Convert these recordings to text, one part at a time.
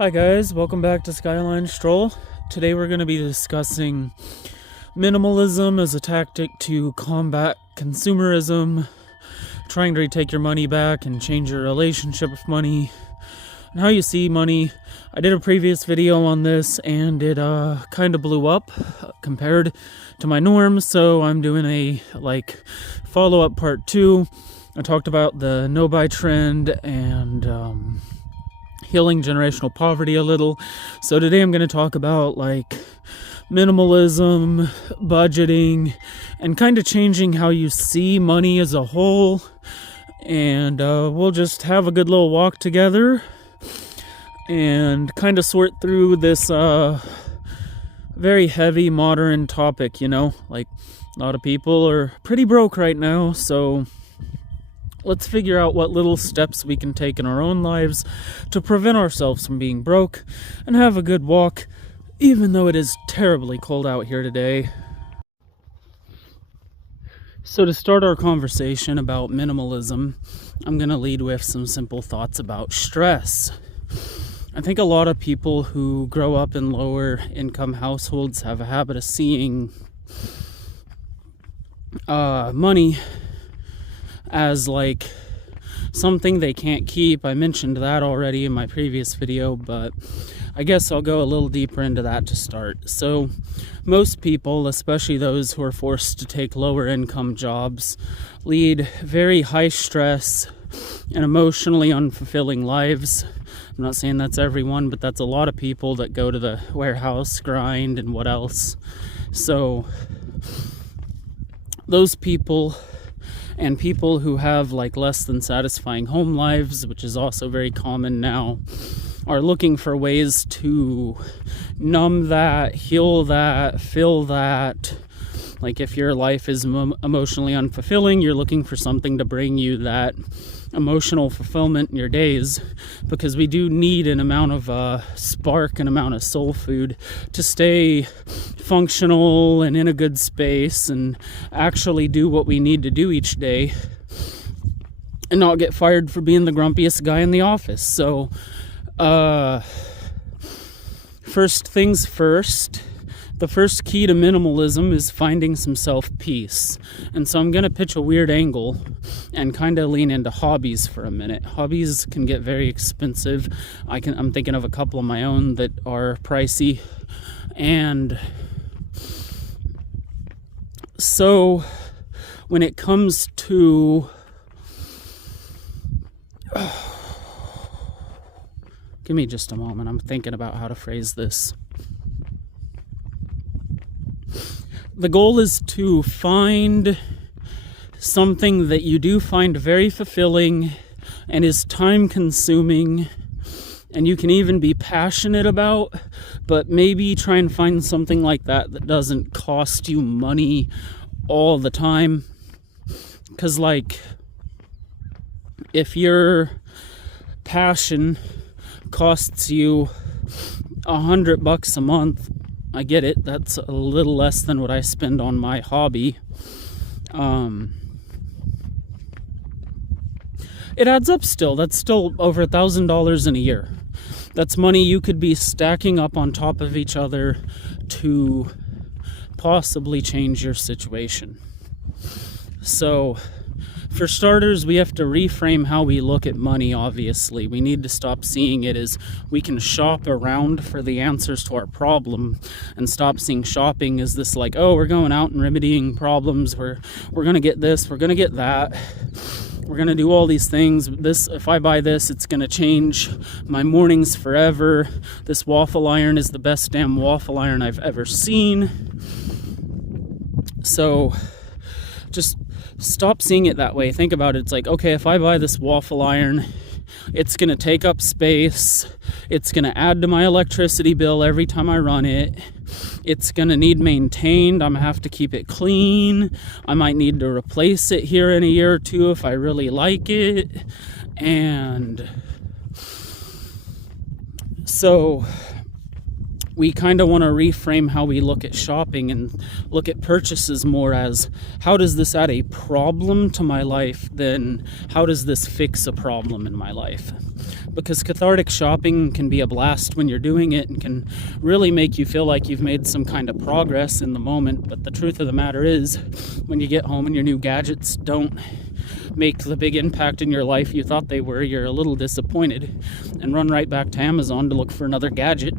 Hi guys, welcome back to Skyline Stroll. Today we're going to be discussing minimalism as a tactic to combat consumerism, trying to retake your money back and change your relationship with money, and how you see money. I did a previous video on this and it kind of blew up compared to my norm, so I'm doing a follow-up part 2. I talked about the no-buy trend and healing generational poverty a little. So today I'm going to talk about minimalism, budgeting, and kind of changing how you see money as a whole. And we'll just have a good little walk together and kind of sort through this very heavy modern topic, a lot of people are pretty broke right now, so let's figure out what little steps we can take in our own lives to prevent ourselves from being broke and have a good walk, even though it is terribly cold out here today. So to start our conversation about minimalism, I'm going to lead with some simple thoughts about stress. I think a lot of people who grow up in lower income households have a habit of seeing money as something they can't keep. I mentioned that already in my previous video, but I guess I'll go a little deeper into that to start. So most people, especially those who are forced to take lower income jobs, lead very high stress and emotionally unfulfilling lives. I'm not saying that's everyone, but that's a lot of people that go to the warehouse, grind, and what else. So those people and people who have less than satisfying home lives, which is also very common now, are looking for ways to numb that, heal that, fill that. If your life is emotionally unfulfilling, you're looking for something to bring you that emotional fulfillment in your days, because we do need an amount of spark, an amount of soul food to stay functional and in a good space and actually do what we need to do each day and not get fired for being the grumpiest guy in the office. So first things first, the first key to minimalism is finding some self-peace. And so I'm going to pitch a weird angle and kind of lean into hobbies for a minute. Hobbies can get very expensive. I'm thinking of a couple of my own that are pricey. And so when it comes to give me just a moment. I'm thinking about how to phrase this. The goal is to find something that you do find very fulfilling and is time consuming, and you can even be passionate about, but maybe try and find something like that that doesn't cost you money all the time. Because if your passion costs you $100 a month, I get it, that's a little less than what I spend on my hobby. It adds up still. That's still over $1,000 in a year. That's money you could be stacking up on top of each other to possibly change your situation. So for starters, we have to reframe how we look at money, obviously. We need to stop seeing it as we can shop around for the answers to our problem, and stop seeing shopping as this we're going out and remedying problems. We're going to get this, we're going to get that. We're going to do all these things. If I buy this, it's going to change my mornings forever. This waffle iron is the best damn waffle iron I've ever seen. So just stop seeing it that way. Think about it. It's okay, if I buy this waffle iron, it's going to take up space. It's going to add to my electricity bill every time I run it. It's going to need maintained. I'm going to have to keep it clean. I might need to replace it here in a year or two if I really like it. And so we kind of want to reframe how we look at shopping and look at purchases more as, how does this add a problem to my life than how does this fix a problem in my life? because cathartic shopping can be a blast when you're doing it and can really make you feel like you've made some kind of progress in the moment. But the truth of the matter is, when you get home and your new gadgets don't make the big impact in your life you thought they were, you're a little disappointed and run right back to Amazon to look for another gadget,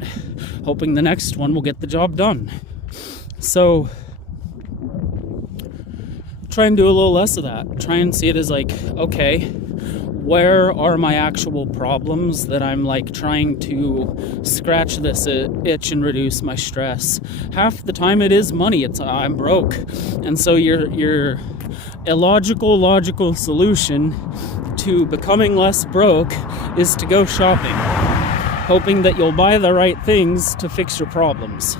hoping the next one will get the job done. So try and do a little less of that. Try and see it as like, okay, where are my actual problems that I'm like trying to scratch this itch and reduce my stress. Half the time it is money. It's I'm broke. And so your illogical logical solution to becoming less broke is to go shopping, hoping that you'll buy the right things to fix your problems.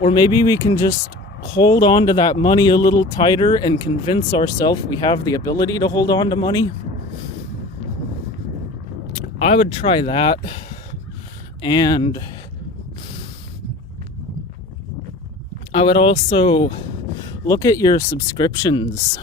Or maybe we can just hold on to that money a little tighter and convince ourselves we have the ability to hold on to money. I would try that. And I would also look at your subscriptions.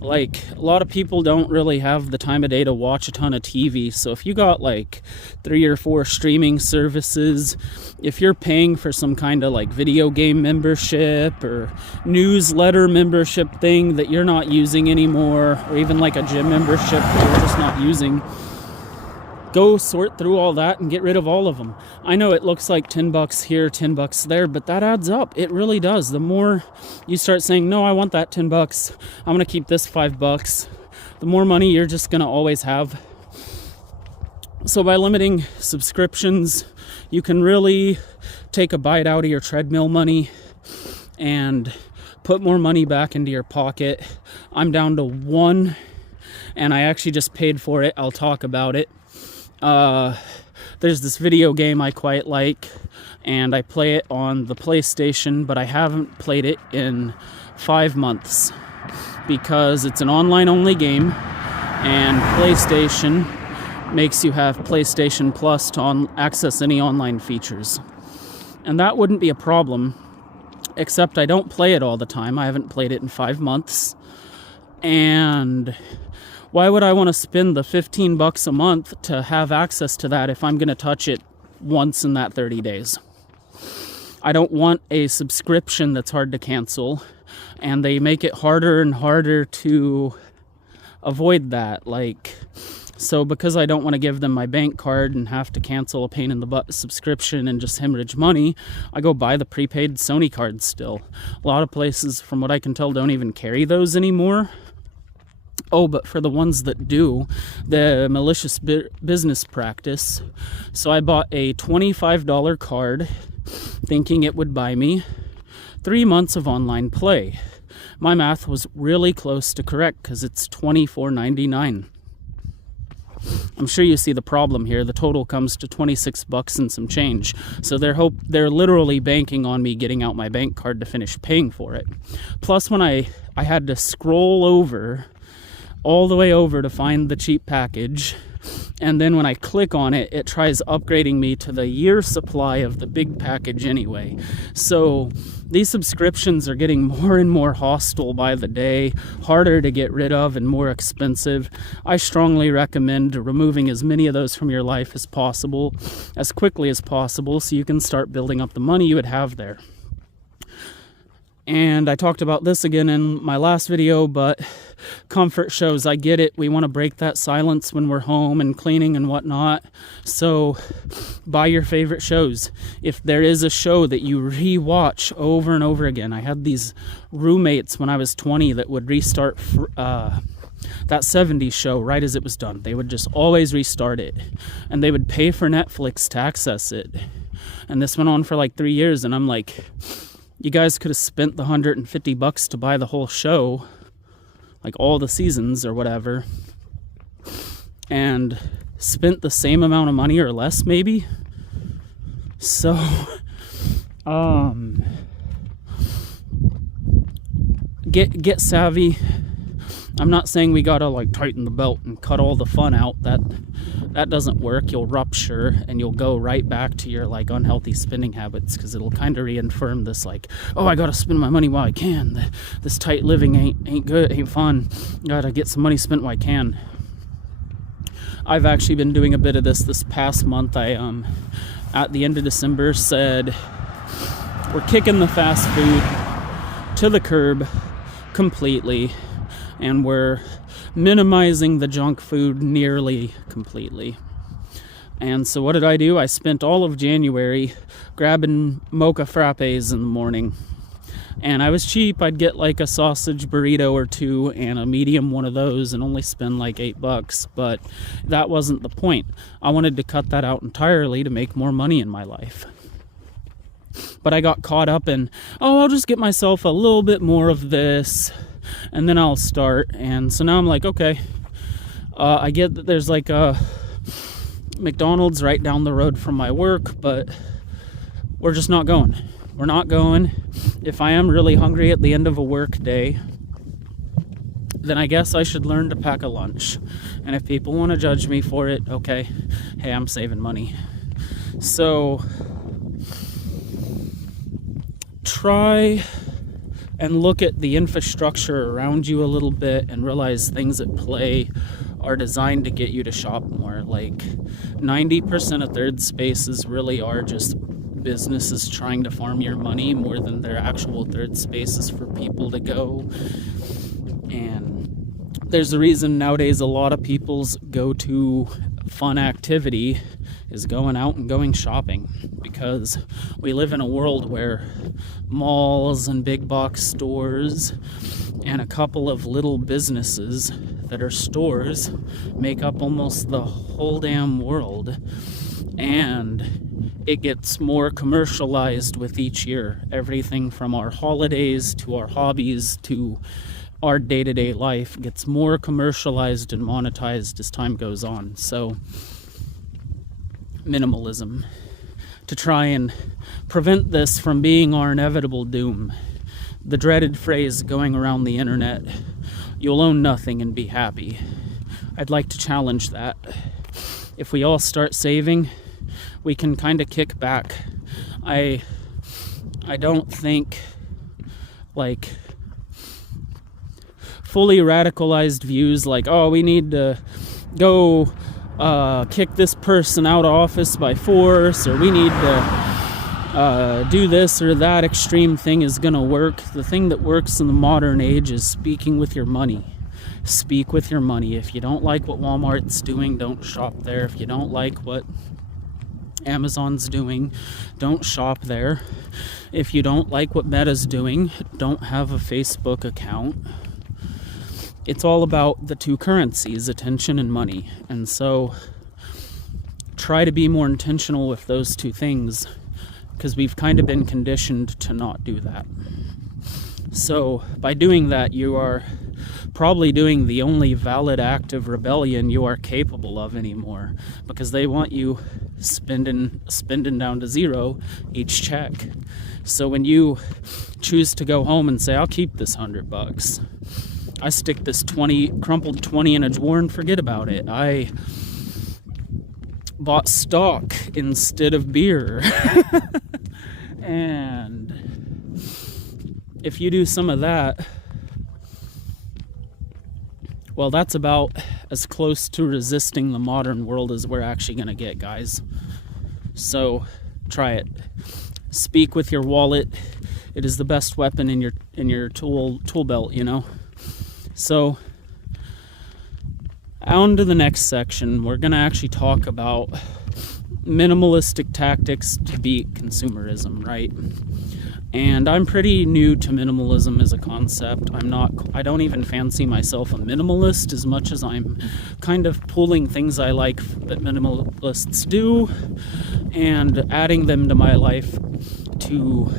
Like, a lot of people don't really have the time of day to watch a ton of TV. So if you got like 3 or 4 streaming services, if you're paying for some kind of like video game membership or newsletter membership thing that you're not using anymore, or even like a gym membership that you're just not using, go sort through all that and get rid of all of them. I know it looks like $10 here, $10 there, but that adds up. It really does. The more you start saying, no, I want that $10, I'm going to keep this $5, the more money you're just going to always have. So by limiting subscriptions, you can really take a bite out of your treadmill money and put more money back into your pocket. I'm down to 1, and I actually just paid for it. I'll talk about it. There's this video game I quite like, and I play it on the PlayStation, but I haven't played it in 5 months because it's an online only game, and PlayStation makes you have PlayStation Plus to access any online features. And that wouldn't be a problem, except I don't play it all the time. I haven't played it in 5 months. And why would I want to spend the $15 a month to have access to that if I'm going to touch it once in that 30 days? I don't want a subscription that's hard to cancel, and they make it harder and harder to avoid that. So because I don't want to give them my bank card and have to cancel a pain in the butt subscription and just hemorrhage money, I go buy the prepaid Sony cards still. A lot of places, from what I can tell, don't even carry those anymore. Oh, but for the ones that do, the malicious business practice. So I bought a $25 card thinking it would buy me 3 months of online play. My math was really close to correct because it's $24.99. I'm sure you see the problem here. The total comes to $26 and some change. So they're literally banking on me getting out my bank card to finish paying for it. Plus, when I had to scroll over all the way over to find the cheap package, and then when I click on it, it tries upgrading me to the year supply of the big package anyway. So these subscriptions are getting more and more hostile by the day, harder to get rid of and more expensive. I strongly recommend removing as many of those from your life as possible, as quickly as possible, so you can start building up the money you would have there. And I talked about this again in my last video, but comfort shows, I get it. We want to break that silence when we're home and cleaning and whatnot. So buy your favorite shows. If there is a show that you rewatch over and over again, I had these roommates when I was 20 that would restart that 70s show right as it was done. They would just always restart it, and they would pay for Netflix to access it. And this went on for like 3 years, and I'm like, you guys could have spent the $150 to buy the whole show, like all the seasons or whatever, and spent the same amount of money or less maybe. So get savvy. I'm not saying we gotta like tighten the belt and cut all the fun out. That doesn't work. You'll rupture and you'll go right back to your like unhealthy spending habits, because it'll kind of reaffirm this like, oh, I gotta spend my money while I can. This tight living ain't good, ain't fun. Gotta get some money spent while I can. I've actually been doing a bit of this past month. I at the end of December said we're kicking the fast food to the curb completely, and we're minimizing the junk food nearly completely. And so what did I do? I spent all of January grabbing mocha frappes in the morning. And I was cheap. I'd get like a sausage burrito or two and a medium one of those and only spend like $8. But that wasn't the point. I wanted to cut that out entirely to make more money in my life. But I got caught up in, I'll just get myself a little bit more of this and then I'll start. And so now I'm like, okay, I get that there's like a McDonald's right down the road from my work, but we're just not going. We're not going. If I am really hungry at the end of a work day, then I guess I should learn to pack a lunch. And if people want to judge me for it, okay, hey, I'm saving money. So try and look at the infrastructure around you a little bit and realize things at play are designed to get you to shop more. Like 90% of third spaces really are just businesses trying to farm your money more than they're actual third spaces for people to go. And there's a reason nowadays a lot of people's go-to fun activity is going out and going shopping, because we live in a world where malls and big box stores and a couple of little businesses that are stores make up almost the whole damn world. And it gets more commercialized with each year. Everything from our holidays to our hobbies to our day-to-day life gets more commercialized and monetized as time goes on. So minimalism, to try and prevent this from being our inevitable doom. The dreaded phrase going around the internet, you'll own nothing and be happy. I'd like to challenge that. If we all start saving, we can kind of kick back. I don't think like fully radicalized views like, oh, we need to go kick this person out of office by force, or we need to do this or that extreme thing is gonna work. The thing that works in the modern age is speaking with your money. Speak with your money. If you don't like what Walmart's doing, don't shop there. If you don't like what Amazon's doing, don't shop there. If you don't like what Meta's doing, don't have a Facebook account. It's all about the two currencies, attention and money. And so try to be more intentional with those two things, because we've kind of been conditioned to not do that. So by doing that, you are probably doing the only valid act of rebellion you are capable of anymore, because they want you spending down to zero each check. So when you choose to go home and say, I'll keep this $100, I stick this crumpled 20 in a drawer and forget about it. I bought stock instead of beer. And if you do some of that, well, that's about as close to resisting the modern world as we're actually going to get, guys. So try it. Speak with your wallet. It is the best weapon in your tool belt, you know. So on to the next section. We're going to actually talk about minimalistic tactics to beat consumerism, right? And I'm pretty new to minimalism as a concept. I don't even fancy myself a minimalist as much as I'm kind of pulling things I like that minimalists do and adding them to my life to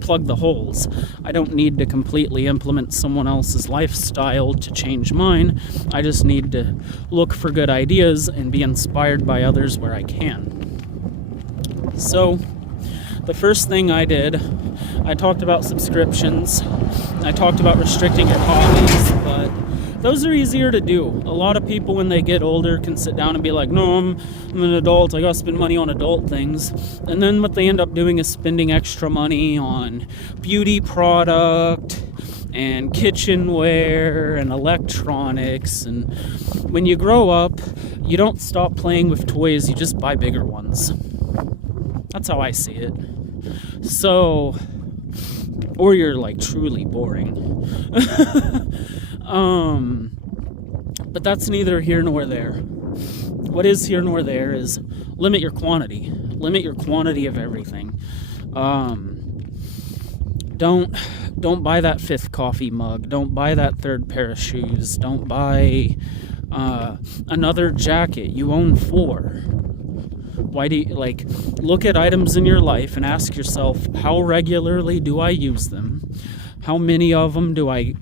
plug the holes. I don't need to completely implement someone else's lifestyle to change mine. I just need to look for good ideas and be inspired by others where I can. So the first thing I did, I talked about subscriptions. I talked about restricting your hobbies, but those are easier to do. A lot of people, when they get older, can sit down and be like, no, I'm an adult, I gotta spend money on adult things. And then what they end up doing is spending extra money on beauty product and kitchenware and electronics. And when you grow up, you don't stop playing with toys, you just buy bigger ones. That's how I see it. So, or you're like truly boring. But that's neither here nor there. What is here nor there is limit your quantity. Limit your quantity of everything. Don't buy that 5th coffee mug. Don't buy that 3rd pair of shoes. Don't buy another jacket. You own 4. Why do you, look at items in your life and ask yourself, how regularly do I use them? How many of them do I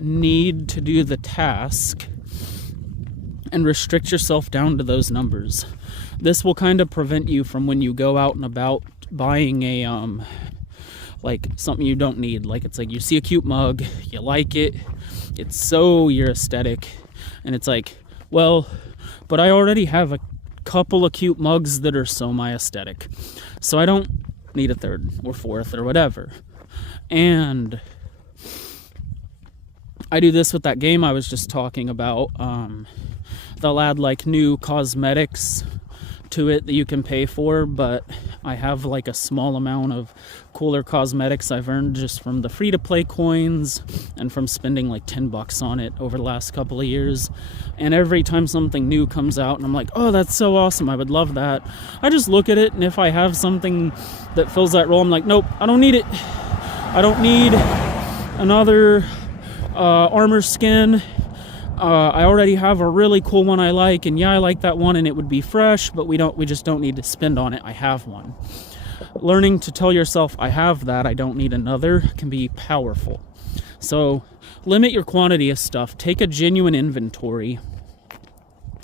need to do the task? And restrict yourself down to those numbers. This will kind of prevent you from, when you go out and about, buying a something you don't need. It's you see a cute mug, you like it, it's so your aesthetic, and it's well, but I already have a couple of cute mugs that are so my aesthetic, so I don't need a 3rd or 4th or whatever. And I do this with that game I was just talking about. They'll add new cosmetics to it that you can pay for, but I have a small amount of cooler cosmetics I've earned just from the free-to-play coins and from spending $10 on it over the last couple of years. And every time something new comes out and I'm like, oh, that's so awesome, I would love that, I just look at it, and if I have something that fills that role, I'm like, nope, I don't need it. I don't need another armor skin. I already have a really cool one I like, and yeah, I like that one, and it would be fresh, but we just don't need to spend on it. I have one. Learning to tell yourself, I have that, I don't need another, can be powerful. So limit your quantity of stuff. Take a genuine inventory.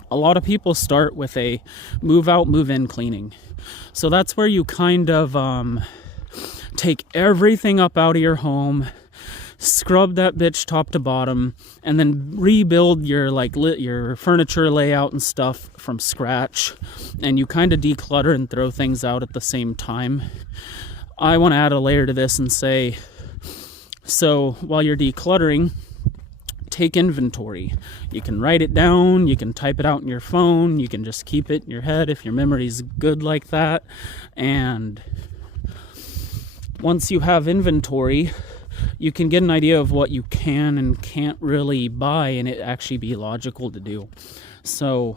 A lot of people start with a move out, move in cleaning. So that's where you kind of take everything up out of your home, scrub that bitch top to bottom, and then rebuild your your furniture layout and stuff from scratch, and you kind of declutter and throw things out at the same time. I want to add a layer to this and say, so while you're decluttering, take inventory. You can write it down, you can type it out in your phone, you can just keep it in your head if your memory's good like that. And once you have inventory, you can get an idea of what you can and can't really buy, and it actually be logical to do. So,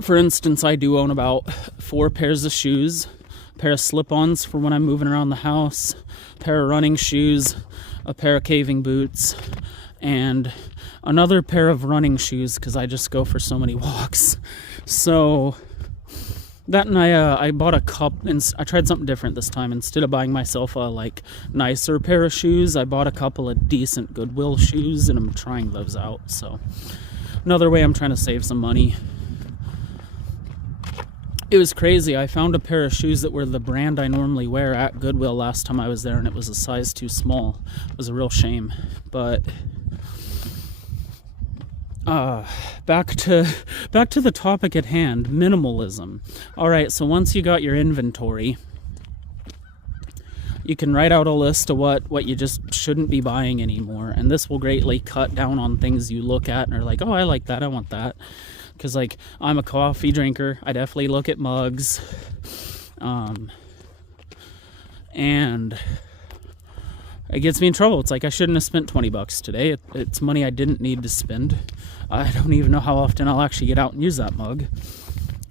for instance, I do own about 4 pairs of shoes, a pair of slip-ons for when I'm moving around the house, a pair of running shoes, a pair of caving boots, and another pair of running shoes because I just go for so many walks. So that, and I bought a cup, and I tried something different this time. Instead of buying myself a nicer pair of shoes, I bought a couple of decent Goodwill shoes, and I'm trying those out. So another way I'm trying to save some money. It was crazy. I found a pair of shoes that were the brand I normally wear at Goodwill last time I was there, and it was a size too small. It was a real shame. But back to the topic at hand, minimalism. All right, so once you got your inventory, you can write out a list of what you just shouldn't be buying anymore, and this will greatly cut down on things you look at and are like, oh, I like that, I want that. Because I'm a coffee drinker, I definitely look at mugs, and it gets me in trouble. It's I shouldn't have spent $20 today. It's money I didn't need to spend. I don't even know how often I'll actually get out and use that mug.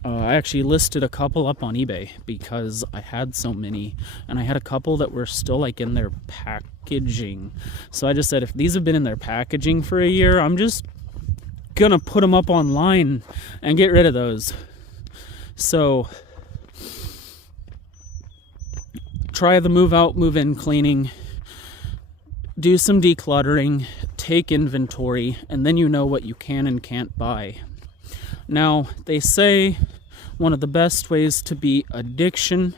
I actually listed a couple up on eBay because I had so many, and I had a couple that were still in their packaging. So I just said, if these have been in their packaging for a year, I'm just gonna put them up online and get rid of those. So try the move out, move in cleaning, do some decluttering, take inventory, and then you know what you can and can't buy. Now, they say one of the best ways to beat addiction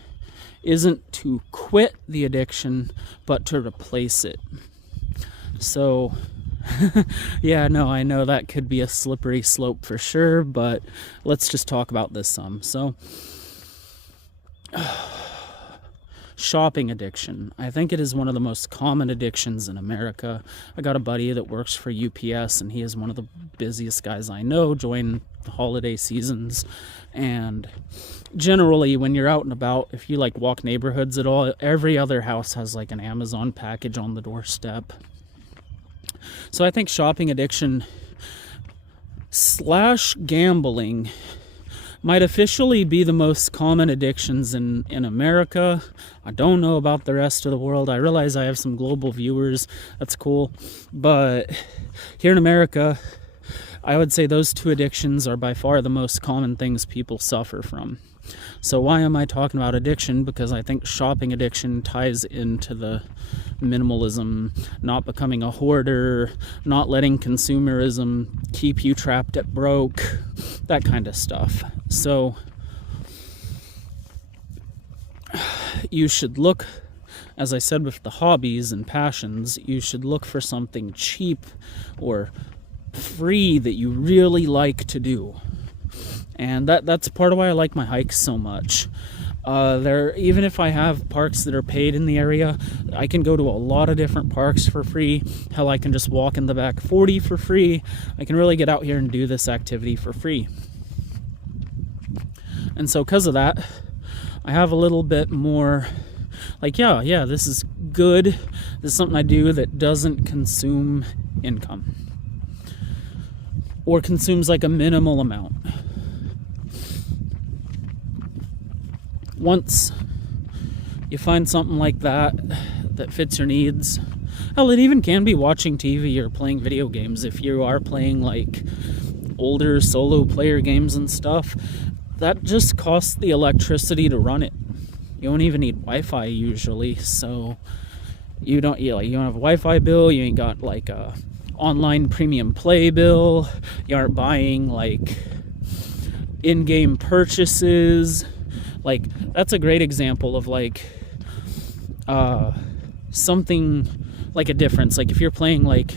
isn't to quit the addiction, but to replace it. So yeah, no, I know that could be a slippery slope for sure, but let's just talk about this some. So shopping addiction. I think it is one of the most common addictions in America. I got a buddy that works for UPS, and he is one of the busiest guys I know during the holiday seasons. And generally, when you're out and about, if you like walk neighborhoods at all, every other house has like an Amazon package on the doorstep. So I think shopping addiction / gambling might officially be the most common addictions in America. I don't know about the rest of the world. I realize I have some global viewers. That's cool. But here in America, I would say those two addictions are by far the most common things people suffer from. So why am I talking about addiction? Because I think shopping addiction ties into the minimalism, not becoming a hoarder, not letting consumerism keep you trapped at broke, that kind of stuff. So you should look, as I said with the hobbies and passions, you should look for something cheap or free that you really like to do. And that's part of why I like my hikes so much. Even if I have parks that are paid in the area, I can go to a lot of different parks for free. Hell, I can just walk in the back 40 for free. I can really get out here and do this activity for free. And so because of that, I have a little bit more like, yeah, this is good. This is something I do that doesn't consume income or consumes like a minimal amount. Once you find something like that fits your needs, hell, it even can be watching TV or playing video games. If you are playing like older solo player games and stuff, that just costs the electricity to run it. You don't even need Wi-Fi usually, so you don't have a Wi-Fi bill. You ain't got like a online premium play bill. You aren't buying like in-game purchases. Like, that's a great example of like something like a difference. Like if you're playing like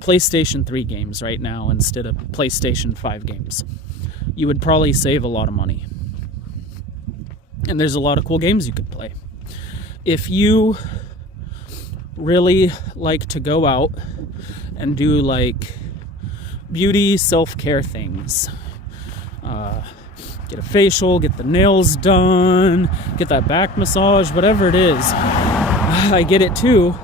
PlayStation 3 games right now instead of PlayStation 5 games, you would probably save a lot of money. And there's a lot of cool games you could play. If you really like to go out and do like beauty self-care things, get a facial, get the nails done, get that back massage, whatever it is, I get it too.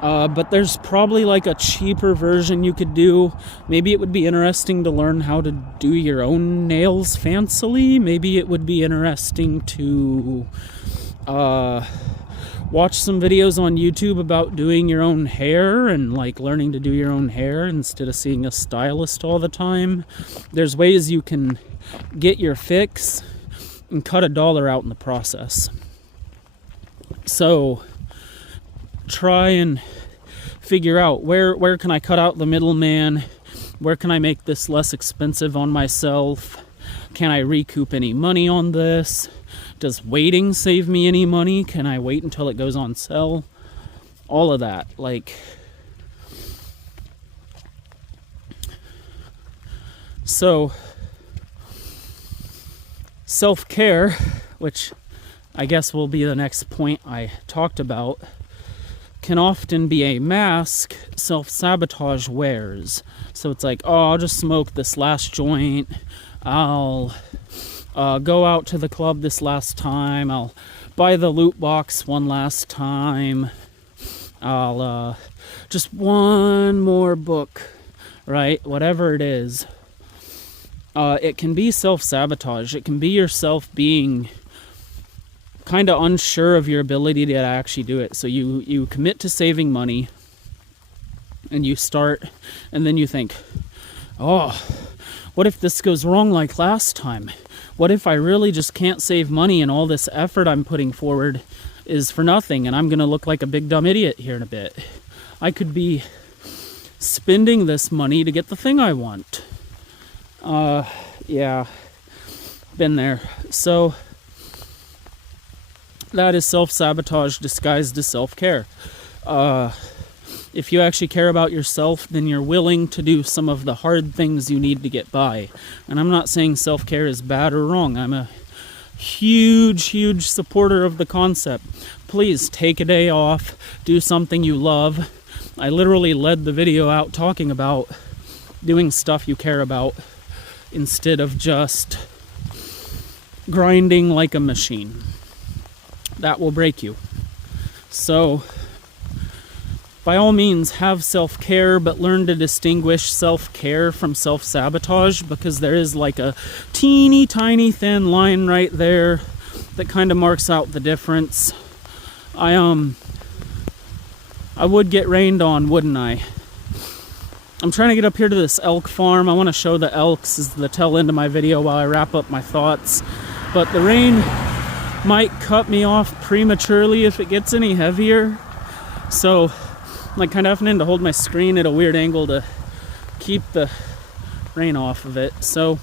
But there's probably like a cheaper version you could do. Maybe it would be interesting to learn how to do your own nails fancily. Maybe it would be interesting to watch some videos on YouTube about doing your own hair and like learning to do your own hair instead of seeing a stylist all the time. There's ways you can get your fix and cut $1 out in the process. So try and figure out where can I cut out the middleman? Where can I make this less expensive on myself? Can I recoup any money on this? Does waiting save me any money? Can I wait until it goes on sale? All of that. Like, so self-care, which I guess will be the next point I talked about, can often be a mask self-sabotage wears. So it's like, oh, I'll just smoke this last joint. I'll go out to the club this last time. I'll buy the loot box one last time. I'll just one more book, right? Whatever it is. It can be self-sabotage. It can be yourself being kind of unsure of your ability to actually do it. So you commit to saving money and you start, and then you think, oh, what if this goes wrong like last time? What if I really just can't save money and all this effort I'm putting forward is for nothing and I'm going to look like a big dumb idiot here in a bit? I could be spending this money to get the thing I want. Yeah, been there. So that is self-sabotage disguised as self-care. If you actually care about yourself, then you're willing to do some of the hard things you need to get by. And I'm not saying self-care is bad or wrong. I'm a huge supporter of the concept. Please take a day off, do something you love. I literally led the video out talking about doing stuff you care about instead of just grinding like a machine. That will break you. So, by all means, have self-care, but learn to distinguish self-care from self-sabotage, because there is like a teeny tiny thin line right there that kind of marks out the difference. I would get rained on, wouldn't I? I'm trying to get up here to this elk farm. I want to show the elks as the tail end of my video while I wrap up my thoughts. But the rain might cut me off prematurely if it gets any heavier. So I'm like kind of having to hold my screen at a weird angle to keep the rain off of it. So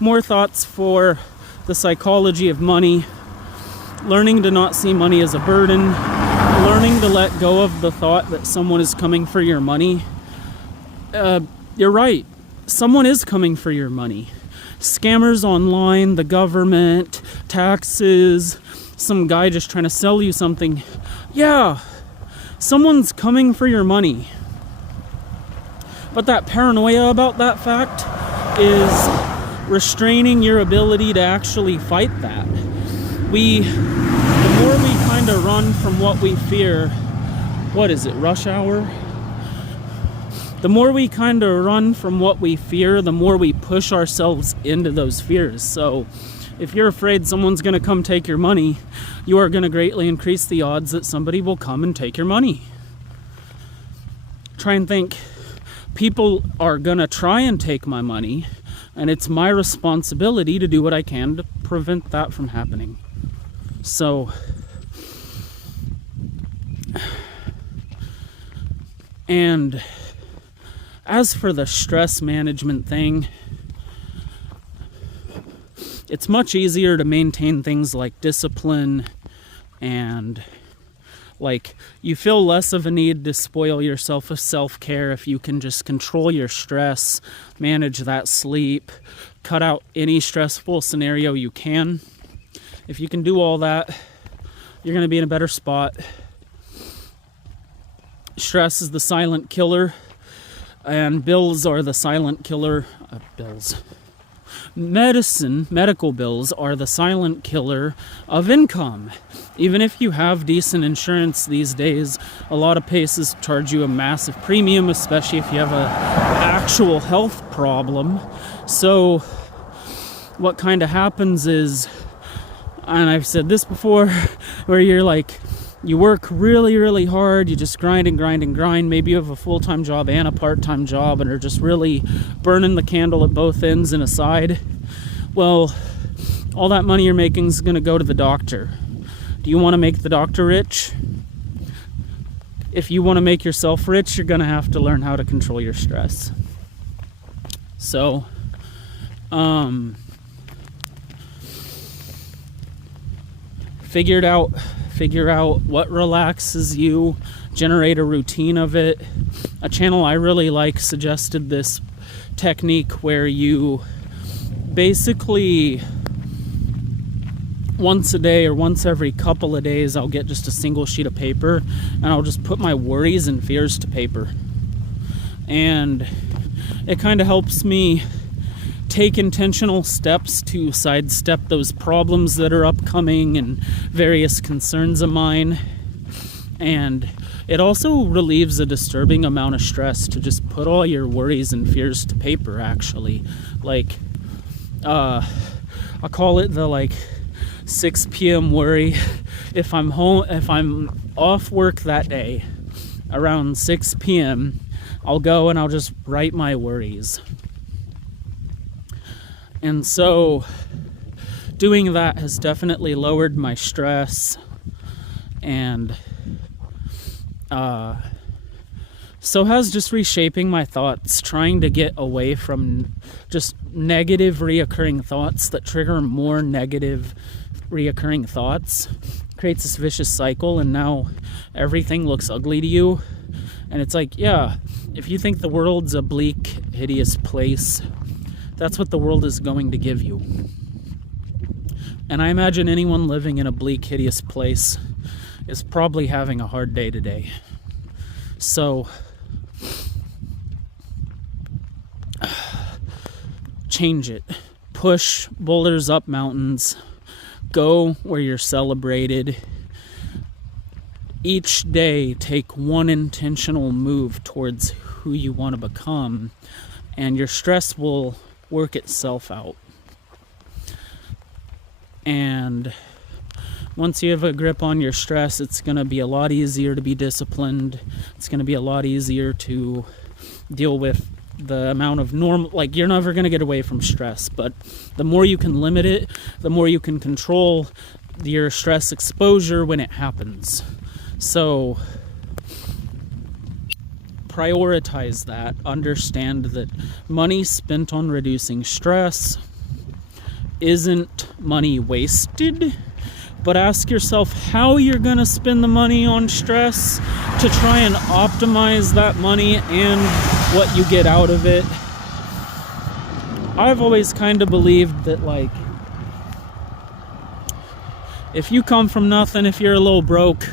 more thoughts for the psychology of money. Learning to not see money as a burden. Learning to let go of the thought that someone is coming for your money. You're right. Someone is coming for your money. Scammers online, the government, taxes, some guy just trying to sell you something. Yeah, someone's coming for your money. But that paranoia about that fact is restraining your ability to actually fight that. The more we kind of run from what we fear, what is it, rush hour? The more we kind of run from what we fear, the more we push ourselves into those fears. So if you're afraid someone's going to come take your money, you are going to greatly increase the odds that somebody will come and take your money. Try and think, people are going to try and take my money, and it's my responsibility to do what I can to prevent that from happening. So, and as for the stress management thing, it's much easier to maintain things like discipline, and like you feel less of a need to spoil yourself with self-care if you can just control your stress, manage that sleep, cut out any stressful scenario you can. If you can do all that, you're going to be in a better spot. Stress is the silent killer, and bills are the silent killer. Medical bills are the silent killer of income. Even if you have decent insurance these days, a lot of places charge you a massive premium, especially if you have an actual health problem. So what kind of happens is, and I've said this before, where you're like, you work really hard, you just grind. Maybe you have a full-time job and a part-time job and are just really burning the candle at both ends and aside. Well, all that money you're making is going to go to the doctor. Do you want to make the doctor rich? If you want to make yourself rich, you're going to have to learn how to control your stress. So, figure out what relaxes you, generate a routine of it. A channel I really like suggested this technique where you basically once a day or once every couple of days, I'll get just a single sheet of paper and I'll just put my worries and fears to paper. And it kind of helps me take intentional steps to sidestep those problems that are upcoming and various concerns of mine. And it also relieves a disturbing amount of stress to just put all your worries and fears to paper, actually. Like, I call it the 6 p.m. worry. If I'm off work that day around 6 p.m., I'll go and I'll just write my worries. And so doing that has definitely lowered my stress, and so has just reshaping my thoughts, trying to get away from just negative reoccurring thoughts that trigger more negative reoccurring thoughts. Creates this vicious cycle, and now everything looks ugly to you, And it's like, yeah, if you think the world's a bleak, hideous place, that's what the world is going to give you. And I imagine anyone living in a bleak, hideous place is probably having a hard day today. So, change it. Push boulders up mountains. Go where you're celebrated. Each day, take one intentional move towards who you want to become, and your stress will work itself out. And once you have a grip on your stress, it's going to be a lot easier to be disciplined. It's going to be a lot easier to deal with the amount of normal, like, you're never going to get away from stress, but the more you can limit it, the more you can control your stress exposure when it happens. So prioritize that. Understand that money spent on reducing stress isn't money wasted, but ask yourself how you're going to spend the money on stress to try and optimize that money and what you get out of it. I've always kind of believed that, like, if you come from nothing, if you're a little broke,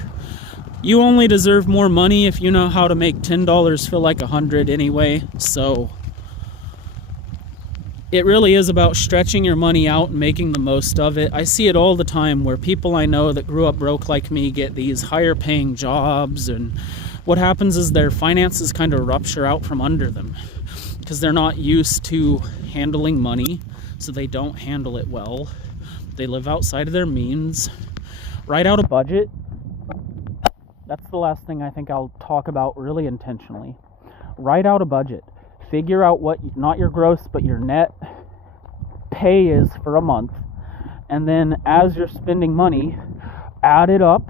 you only deserve more money if you know how to make $10 feel like $100 anyway. So it really is about stretching your money out and making the most of it. I see it all the time where people I know that grew up broke like me get these higher paying jobs, and what happens is their finances kind of rupture out from under them because they're not used to handling money, so they don't handle it well. They live outside of their means. Write out a budget. That's the last thing I think I'll talk about really intentionally. Write out a budget. Figure out what, not your gross, but your net pay is for a month. And then as you're spending money, add it up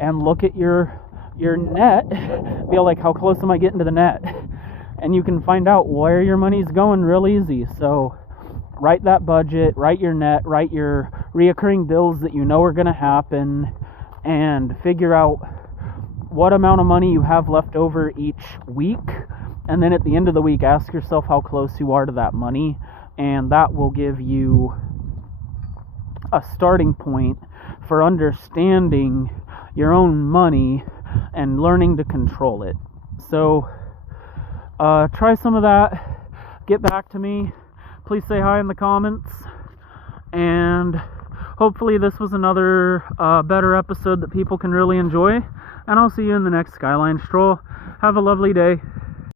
and look at your net. Be like, how close am I getting to the net? And you can find out where your money's going real easy. So write that budget, write your net, write your reoccurring bills that you know are going to happen, and figure out what amount of money you have left over each week. And then at the end of the week, ask yourself how close you are to that money, and that will give you a starting point for understanding your own money and learning to control it. So try some of that. Get back to me. Please say hi in the comments, and hopefully this was another better episode that people can really enjoy. And I'll see you in the next Skyline Stroll. Have a lovely day.